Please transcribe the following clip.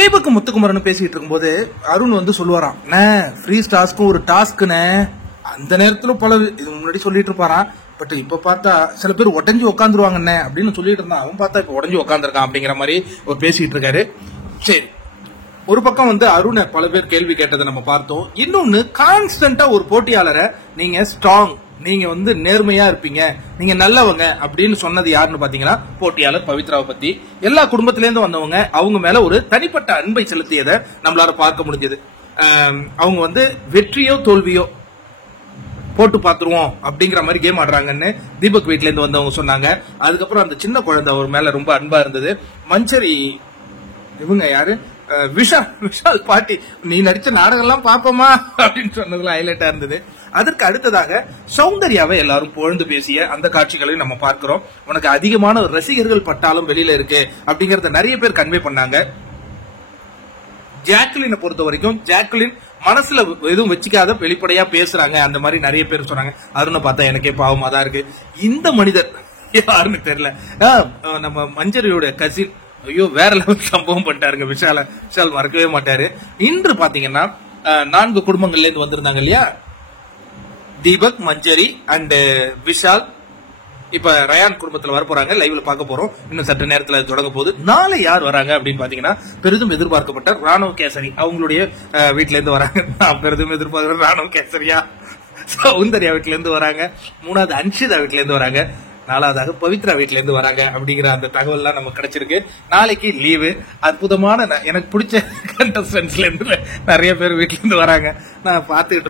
தீபக் முத்துக்குமரன் பேசிட்டு இருக்கும்போது அருண் வந்து சொல்லுவாராம், ஃப்ரீஸ் டாஸ்க்கும் ஒரு டாஸ்க்குன்னு அந்த நேரத்துல பல இது முன்னாடி சொல்லிட்டு இருப்பாராம். பட் இப்ப பார்த்தா சில பேர் உடஞ்சி உட்காந்துருவாங்கண்ணே அப்படின்னு சொல்லிட்டு இருந்தான். அவன் பார்த்தா இப்ப உடஞ்சி உட்காந்துருக்கான் அப்படிங்கிற மாதிரி அவர் பேசிட்டு இருக்காரு. சரி, ஒரு பக்கம் வந்து அருணை பல பேர் கேள்வி கேட்டதை நம்ம பார்த்தோம். இன்னொன்னு, கான்ஸ்டன்டா ஒரு போட்டியாளரை நீங்க ஸ்ட்ராங், நீங்க வந்து நேர்மையா இருப்பீங்க, நீங்க நல்லவங்க அப்படின்னு சொன்னது யாருன்னு பாத்தீங்கன்னா போட்டியாளர் பவித்ராவை பத்தி. எல்லா குடும்பத்திலேருந்து வந்தவங்க அவங்க மேல ஒரு தனிப்பட்ட அன்பை செலுத்தியதை நம்மளால பார்க்க முடிஞ்சது. அவங்க வந்து வெற்றியோ தோல்வியோ போட்டு பாத்துருவோம் அப்படிங்கிற மாதிரி கேம் ஆடுறாங்கன்னு தீபக் வீட்ல இருந்து வந்தவங்க சொன்னாங்க. அதுக்கப்புறம் அந்த சின்ன குழந்தை அவர் மேல ரொம்ப அன்பா இருந்தது. மஞ்சரி இவங்க யாரு, விஷால் பாட்டி, நீ நடிச்ச நாடகம் எல்லாம் பாப்போமா அப்படின்னு சொன்னதுல ஹைலைட்டா இருந்தது. அதற்கு அடுத்ததாக சௌந்தர்யாவை எல்லாரும் புகழ்ந்து பேசிய அந்த காட்சிகளையும் நம்ம பார்க்கிறோம். உனக்கு அதிகமான ரசிகர்கள் பட்டாலும் வெளியில இருக்கு அப்படிங்கறத நிறைய பேர் கன்வே பண்ணாங்க. ஜாக்லினை பொறுத்த வரைக்கும் ஜாக்லின் மனசுல எதுவும் வச்சுக்காத வெளிப்படையா பேசுறாங்க, அந்த மாதிரி நிறைய பேர் சொன்னாங்க. அருணை பார்த்தா எனக்கே பாவமா தான் இருக்கு. இந்த மனிதர் யாருன்னு தெரியல, நம்ம மஞ்சரியோட கசின், ஐயோ வேற லெவல் சம்பவம் பண்ணிட்டாருங்க. விஷால் மறக்கவே மாட்டாரு. இன்று பாத்தீங்கன்னா 4 குடும்பங்கள்ல இருந்து வந்திருந்தாங்க இல்லையா, தீபக், மஞ்சரி அண்ட் விஷால். இப்ப ரயான் குடும்பத்துல வர போறாங்க, லைவ்ல பார்க்க போறோம். இன்னும் சற்று நேரத்துல தொடங்க போகுது. நாளை யார் வராங்க அப்படின்னு பாத்தீங்கன்னா பெரிதும் எதிர்பார்க்கப்பட்ட ராணுவ கேசரி அவங்களுடைய வீட்டுல இருந்து வராங்க. பெரிதும் எதிர்பார்க்கிற ராணுவ கேசரியா சௌந்தர்யா வீட்டுல இருந்து வராங்க. 3வது அன்ஷிதா வீட்டுல இருந்து வராங்க. 4வதாக பவித்ரா வீட்டுல இருந்து வராங்க அப்படிங்கிற அந்த தகவல் எல்லாம் நமக்கு கிடைச்சிருக்கு. நாளைக்கு லீவு. அற்புதமான எனக்கு பிடிச்ச கண்டஸ்டன்ஸ்ல இருந்து நிறைய பேர் வீட்டுல இருந்து வராங்க. நான் பாத்துக்கிட்டு